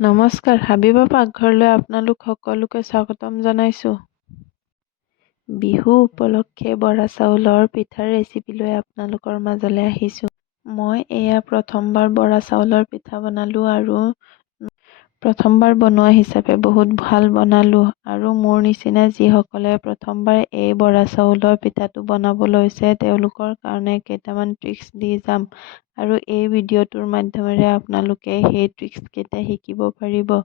নমস্কাৰ, হাবিবা পাকঘৰলৈ আপোনালোক সকলোকে স্বাগতম জনাইছোঁ। বিহু উপলক্ষে বৰা চাউলৰ পিঠাৰ ৰেচিপি লৈ আপোনালোকৰ মাজলৈ আহিছোঁ। মই এয়া প্ৰথমবাৰ বৰা চাউলৰ পিঠা বনালোঁ আৰু প্ৰথমবাৰ বনোৱা হিচাপে বহুত ভাল বনালোঁ আৰু মোৰ নিচিনা যিসকলে প্ৰথমবাৰ এই বৰা চাউলৰ পিঠাটো বনাব লৈছে তেওঁলোকৰ কাৰণে কেইটামান ট্ৰিক্স দি যাম আৰু এই ভিডিঅ'টোৰ মাধ্যমেৰে আপোনালোকে সেই ট্ৰিক্স কেইটা শিকিব পাৰিব।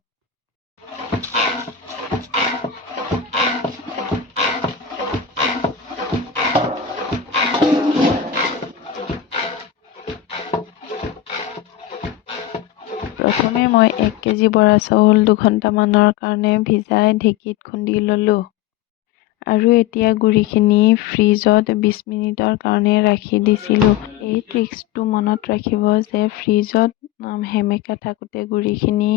প্ৰথমে মই 1 কেজি বৰা চাউল 2 ঘণ্টামানৰ কাৰণে ভিজাই ঢেঁকীত খুন্দি ল'লোঁ আৰু এতিয়া গুড়িখিনি ফ্ৰিজত 20 মিনিটৰ কাৰণে ৰাখি দিছিলোঁ। এই ট্ৰিক্সটো মনত ৰাখিব যে ফ্ৰিজত সেমেকা থাকোঁতে গুড়িখিনি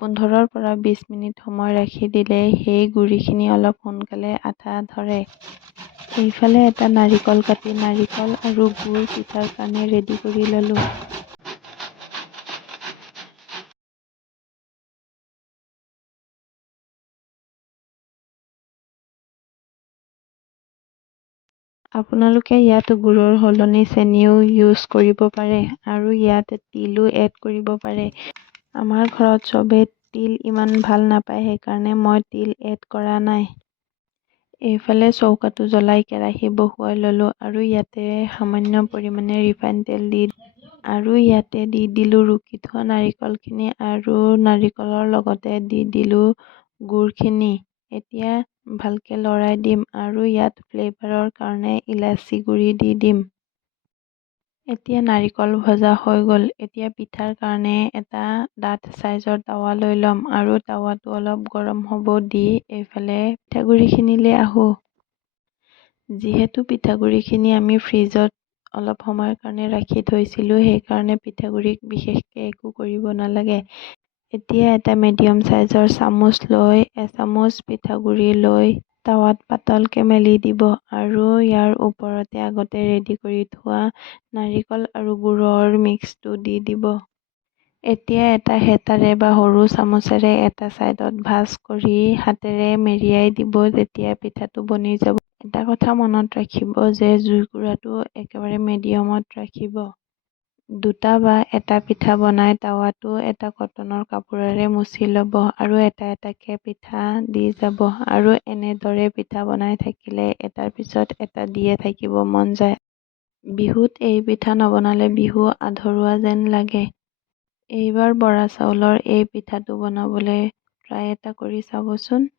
15ৰ পৰা 20 মিনিট সময় ৰাখি দিলে সেই গুড়িখিনি অলপ সোনকালে আঠা ধৰে। এইফালে এটা নাৰিকল কাটি নাৰিকল আৰু গুড় পিঠাৰ কাৰণে ৰেডি কৰি ল'লোঁ। আপোনালোকে ইয়াত গুড়ৰ সলনি চেনিও ইউজ কৰিব পাৰে আৰু ইয়াত তিলো এড কৰিব পাৰে। আমাৰ ঘৰত চবে তিল ইমান ভাল নাপায় সেইকাৰণে মই তিল এড কৰা নাই। এইফালে চৌকাটো জ্বলাই কেৰাহী বহুৱাই ল'লোঁ আৰু ইয়াতে সামান্য পৰিমাণে ৰিফাইন তেল দি দিলোঁ ৰুকি থোৱা নাৰিকলখিনি আৰু নাৰিকলৰ লগতে দি দিলোঁ গুড়খিনি। এতিয়া ভালকে লৰাই দিম আৰু ইয়াত ফ্লেভাৰৰ কাৰণে ইলাচি গুড়ি দি দিম। এতিয়া নাৰিকল ভজা হৈ গ'ল। এতিয়া পিঠাৰ কাৰণে এটা ডাঠ চাইজৰ টাৱা লৈ ল'ম আৰু টাৱাটো অলপ গৰম হ'ব দি এইফালে পিঠাগুড়িখিনিলৈ আহোঁ। যিহেতু পিঠাগুড়িখিনি আমি ফ্ৰিজত অলপ সময়ৰ কাৰণে ৰাখি থৈছিলোঁ সেইকাৰণে পিঠাগুড়িক বিশেষকৈ একো কৰিব নালাগে। এতিয়া এটা মিডিয়াম চাইজৰ চামুচ লৈ এচামুচ পিঠাগুড়ি লৈ টাৱাত পাতলকৈ মেলি দিব আৰু ইয়াৰ ওপৰতে আগতে ৰেডি কৰি থোৱা নাৰিকল আৰু গুড়ৰ মিক্সটো দি দিব। এতিয়া এটা হেতাৰে বা সৰু চামুচেৰে এটা ছাইডত ভাঁজ কৰি হাতেৰে মেৰিয়াই দিব যেতিয়া পিঠাটো বনি যাব। এটা কথা মনত ৰাখিব যে জুইকুৰাটো একেবাৰে মিডিয়ামত ৰাখিব। দুটা বা এটা পিঠা বনাই টাৱাটো এটা কটনৰ কাপোৰেৰে মুচি ল'ব আৰু এটা এটাকৈ পিঠা দি যাব আৰু এনেদৰে পিঠা বনাই থাকিলে এটাৰ পিছত এটা দিয়ে থাকিব মন যায়। বিহুত এই পিঠা নবনালে বিহু আধৰুৱা যেন লাগে। এইবাৰ বৰা চাউলৰ এই পিঠাটো বনাবলৈ ট্ৰাই এটা কৰি চাবচোন।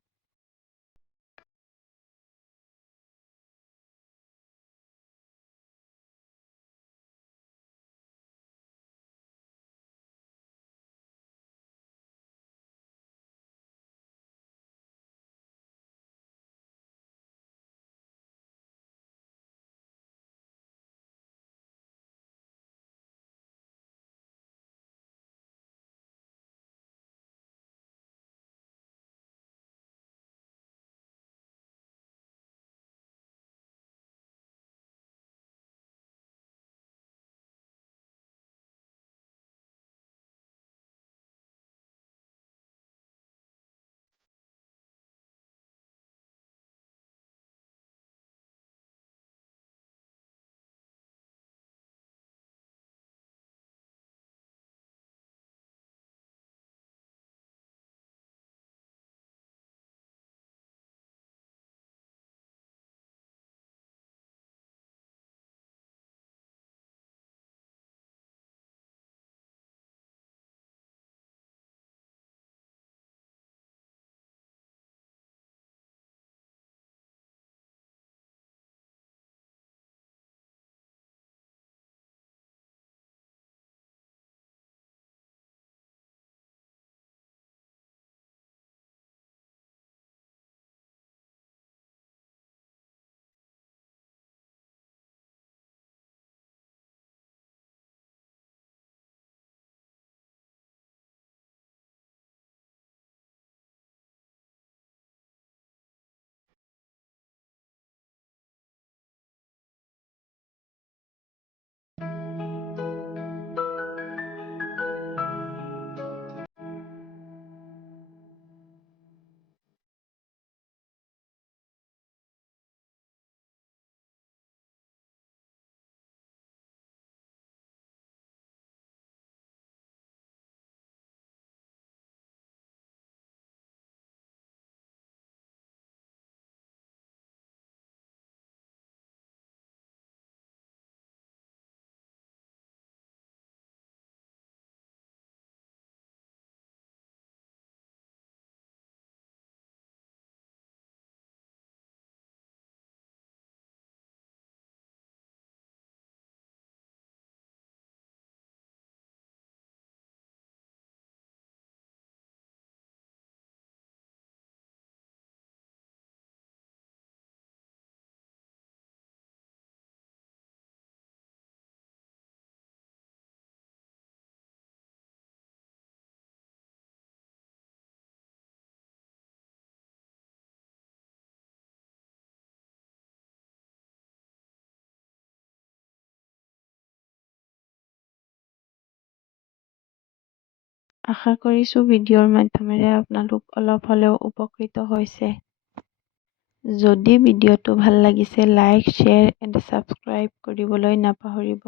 আশা কৰিছোঁ ভিডিঅ'ৰ মাধ্যমেৰে আপোনালোক অলপ হ'লেও উপকৃত হৈছে। যদি ভিডিঅ'টো ভাল লাগিছে লাইক, শ্বেয়াৰ এণ্ড ছাবস্ক্ৰাইব কৰিবলৈ নাপাহৰিব।